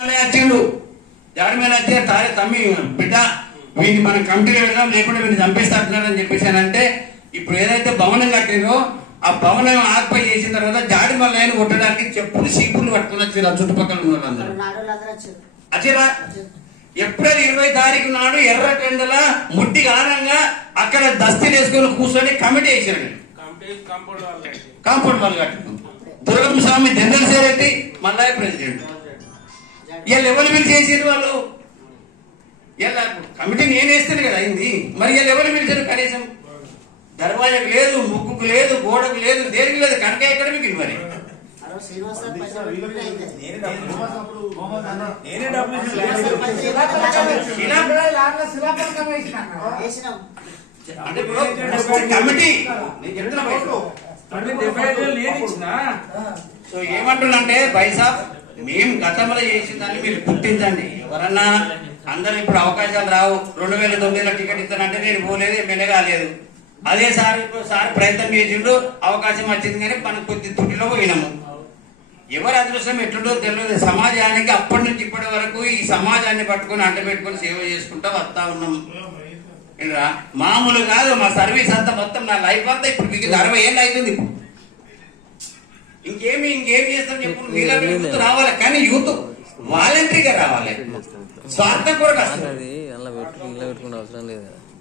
వచ్చిండు జాడి మీద వచ్చే తారే తమ్మి బిడ్డ వీడిని మనం కమిటీలో వెళ్దాం లేకుండా వీడిని చంపేస్తారని చెప్పేసానంటే ఇప్పుడు ఏదైతే భవనం కట్టిందో ఆ భవనం ఆక్పై చేసిన తర్వాత జాడి మల్లయ్య కొట్టడానికి చెప్పులు సీపులు పట్టుకుని వచ్చారు ఆ చుట్టుపక్కల ఉన్న వాళ్ళందరూ వచ్చిరా. ఏప్రిల్ 20 తారీఖు నాడు ఎర్రటెండల ముట్టి కారణంగా అక్కడ దస్తీలు వేసుకొని కూర్చొని కమిటీ వేసాడు. కాంపౌండ్ వాళ్ళు కట్టినాం. దుర్గం స్వామి జనరల్ సెక్రటరీ మల్లయ్య ప్రెసిడెంట్. వీళ్ళు ఎవరు పిలిచేసారు వాళ్ళు? ఇలా కమిటీ నేను వేస్తాను కదా అయింది. మరి వీళ్ళు ఎవరు పిలిచారు? కనీసం దర్వాజకు లేదు, ముక్కుకు లేదు, గోడకు లేదు, దేనికి లేదు. కనుక ఎక్కడ మీకు మరి కమిటీ నేను చెప్తున్నా. సో ఏమంటున్నంటే బైసాబ్ మేము గతంలో చేసిన దాన్ని మీరు గుర్తించండి. ఎవరన్నా అందరూ ఇప్పుడు అవకాశాలు రావు. 2009లో టికెట్ ఇస్తానంటే నేను పోలేదు, ఎమ్మెల్యే కాలేదు. అదే సార్ సార్ ప్రయత్నం చేసిండు, అవకాశం వచ్చింది కానీ మనం కొద్ది తుడిలో పోయినాము. ఎవరి అదృష్టం ఎట్లుండో తెలియదు. సమాజానికి అప్పటి నుంచి ఇప్పటి వరకు ఈ సమాజాన్ని పట్టుకుని అంట పెట్టుకుని సేవ చేసుకుంటా వస్తా ఉన్నాం. మామూలు కాదు మా సర్వీస్ అంతా మొత్తం నా లైఫ్ అంతా ఇప్పుడు మీకు 60 ఏళ్ళు అవుతుంది. ఇంకేం చేస్తాం చెప్పు. మీలా యూత్ రావాలి కానీ యూత్ వాలంటరీగా రావాలి. స్వార్థం కూడా కష్టం.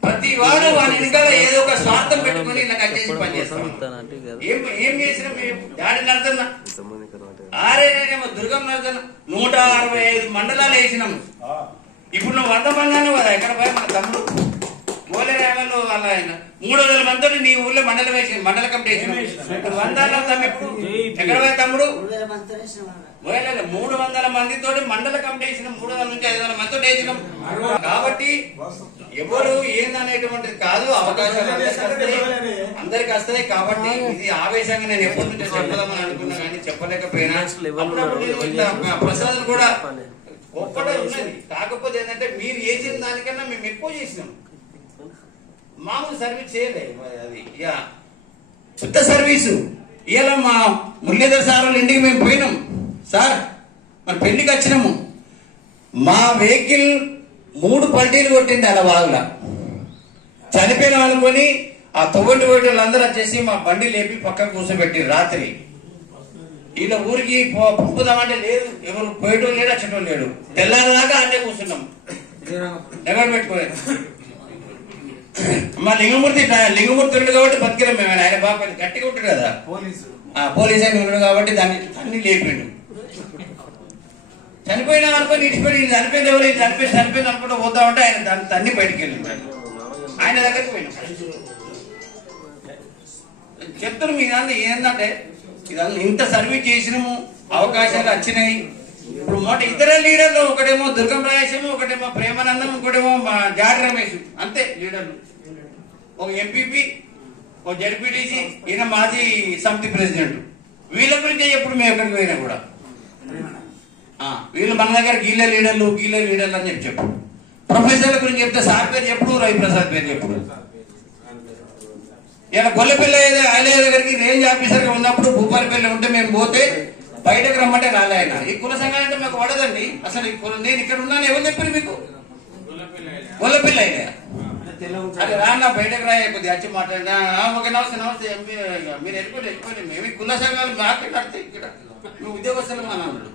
ప్రతి వాడు వాని వెనకాల ఏదో ఒక స్వార్థం పెట్టుకుని ఇలా కట్టేసి పనిచేస్తాం. ఏం చేసినా మేము దాడి నడుతున్నా ఆరేమో దుర్గం నడుతున్నా 165 మండలాలు వేసినాము. ఇప్పుడు నువ్వు 100 మంది అన్నావు కదా. ఎక్కడ పోయి మన తమ్ముడు గోలేరాయలు వాళ్ళ 300 మందితో నీ ఊళ్ళో మండలం వేసి మండల కమిటీ వేసినాం. 100 తమ్ముడు ఎక్కడ పోయి తమ్ముడు 300 మందితో మండల కమిటీ వేసినాం. 300 నుంచి 500 మందితో వేసినాం. కాబట్టి ఎవరు ఏందనేటువంటిది కాదు. అవకాశాలు అందరికి వస్తాయి. కాబట్టి ఇది ఆవేశంగా నేను ఎప్పటి నుంచో చెప్పదామని అనుకున్నా కానీ చెప్పలేకపోయినా. ప్రసాదం కూడా ఒక్కటే ఉన్నది. కాకపోతే ఏంటంటే మీరు చేసిన దానికన్నా మేము ఎక్కువ చేసినాం. మామూలు సర్వీస్ చేయలేదు. అది ఇక పెద్ద సర్వీసు. ఇలా మా మురళీధర్ సార్ వాళ్ళ ఇంటికి మేము పోయినాం. సార్ మన పెళ్లికి వచ్చినాము. మా వెహికల్ 3 పల్టీలు కొట్టింది అలా వాగుల. చనిపోయిన అనుకొని ఆ తొవ్వంటి వాళ్ళందరూ వచ్చేసి మా బండి లేపి పక్కన కూర్చోబెట్టి రాత్రి ఇలా ఊరికి పంపుదామంటే లేదు. ఎవరు పోయేటోళ్ళు లేడు, వచ్చేటోళ్ళు లేడు. తెల్లారిదాకా అన్నీ కూర్చున్నాం ఎవరు పెట్టుకోలేదు. మా లింగమూర్తి ఉండు కాబట్టి బతికినాం మేము. ఆయన బాగా గట్టిగా ఉంటాడు కదా, పోలీస్ అని ఉన్నాడు కాబట్టి దాన్ని లేపిండు. చనిపోయినా అనుకోని ఇచ్చిపోయి చనిపోయింది ఎవరు చనిపోయింది అనుకుంటూ పోతా ఉంటే ఆయన దాన్ని తన్ని బయటికి వెళ్ళింది. ఆయన దగ్గరికి పోయినాం. చెప్తారు మీ దాన్ని ఏంటంటే ఇదన్నా ఇంత సర్వీస్ చేసినాము, అవకాశాలు వచ్చినాయి. ఇప్పుడు ఇతర లీడర్లు ఒకటేమో దుర్గం రాయేశము, ఒకటేమో ప్రేమానందం, ఇంకోటేమో జాడి రమేష్. అంతే లీడర్లు. ఒక ఎంపీపీ, ఒక జడ్పీటీసీ, ఈయన మాజీ సమితి ప్రెసిడెంట్. వీళ్ళ గురించి ఎప్పుడు మేము ఎక్కడికి పోయినా కూడా వీళ్ళు మన దగ్గర గీలే లీడర్లు అని చెప్పు. ప్రొఫెసర్ల గురించి చెప్తే సార్ పేరు చెప్పుడు, రవిప్రసాద్ పేరు చెప్పుడు. ఇలా గొల్లపిల్ల ఆయన దగ్గరికి రేంజ్ ఆఫీసర్ గా ఉన్నప్పుడు భూపాలపల్లి ఉంటే మేము పోతే బయటకు రమ్మంటే రాలే ఆయన. ఈ కుల సంఘాలు అంటే మాకు పడదండి అసలు. నేను ఇక్కడ ఉన్నాను ఎవరు చెప్పారు మీకు? గొల్లపిల్ల అయినా అది రాన్నా బయటకు రాయ కొద్దిగా వచ్చి మాట్లాడినా ఒక నమస్తే మీరు వెళ్ళిపోయి మేము కుల సంఘాలు మాట్లాడితే ఇక్కడ నువ్వు ఉద్యోగస్తులు అని అన్నాడు.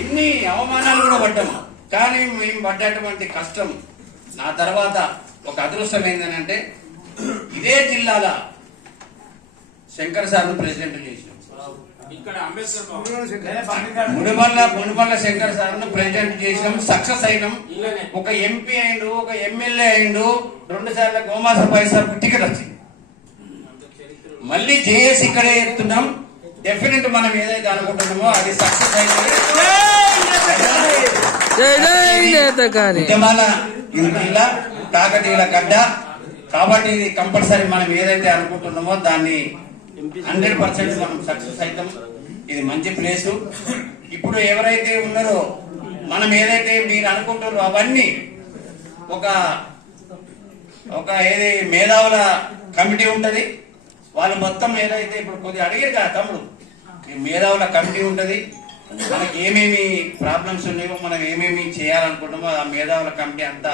ఎన్ని అవమానాలు కూడా పడ్డాము. కానీ మేము పడ్డటువంటి కష్టం నా తర్వాత ఒక అదృష్టం ఏంటంటే ఇదే జిల్లాల శంకర్ సార్ను ప్రెసిడెంట్ చేసినాం. మునుమల్ల శంకర్ సార్ను ప్రెసిడెంట్ చేసినాం. సక్సెస్ అయినాం. ఒక ఎంపీ అయిండు, ఒక ఎమ్మెల్యే అయిండు, 2 సార్లు గోమాస సార్ టికెట్ వచ్చింది. మళ్ళీ జేఎస్ ఇక్కడే ఎత్తున్నాం. డెఫినెట్ మనం ఏదైతే అనుకుంటున్నామో అది సక్సెస్ అయింది. కాకతీయుల గడ్డ కాబట్టి ఇది కంపల్సరీ మనం ఏదైతే అనుకుంటున్నామో దాన్ని 100% మనం సక్సెస్ అవుతాం. ఇది మంచి ప్లేసు. ఇప్పుడు ఎవరైతే ఉన్నారో మనం ఏదైతే మీరు అనుకుంటున్నారో అవన్నీ ఒక ఏది మేధావుల కమిటీ ఉంటది. వాళ్ళు మొత్తం ఏదైతే ఇప్పుడు కొద్దిగా అడిగారు కదా తమ్ముడు మేధావుల కమిటీ ఉంటుంది. మనకి ఏమేమి ప్రాబ్లమ్స్ ఉన్నాయో మనం ఏమేమి చేయాలనుకుంటామో ఆ మేధావుల కమిటీ అంతా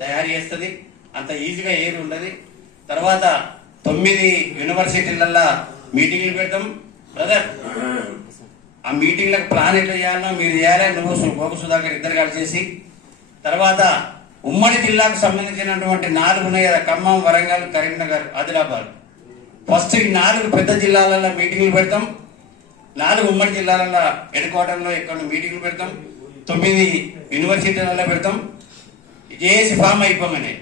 తయారు చేస్తుంది. అంత ఈజీగా ఏది ఉండదు. తర్వాత 9 యూనివర్సిటీలల్లో మీటింగ్లు పెడతాం బ్రదర్. ఆ మీటింగ్లకు ప్లాన్ ఎట్లా చేయాలనో మీరు చేయాలి, నువ్వు గోకు సుధాకర్ ఇద్దరు కలిసేసి. తర్వాత ఉమ్మడి జిల్లాకు సంబంధించినటువంటి 4 ఉన్నాయి కదా, ఖమ్మం, వరంగల్, కరీంనగర్, ఆదిలాబాద్. ఫస్ట్ ఈ 4 పెద్ద జిల్లాలలో మీటింగ్లు పెడతాం. 4 ఉమ్మడి జిల్లాలలో హెడ్ క్వార్టర్లో ఎక్కడ మీటింగ్లు పెడతాం. 9 యూనివర్సిటీలలో పెడతాం. జేఏసీ ఫామ్ అయిపోగానే